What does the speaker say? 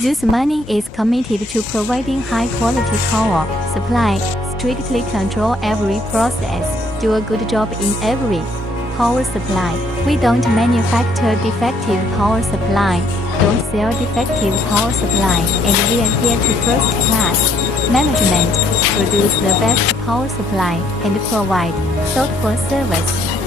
ZEUS Mining is committed to providing high-quality power supply, strictly control every process, do a good job in every power supply. We don't manufacture defective power supply, don't sell defective power supply, and we adhere to first-class management, produce the best power supply, and provide thoughtful service.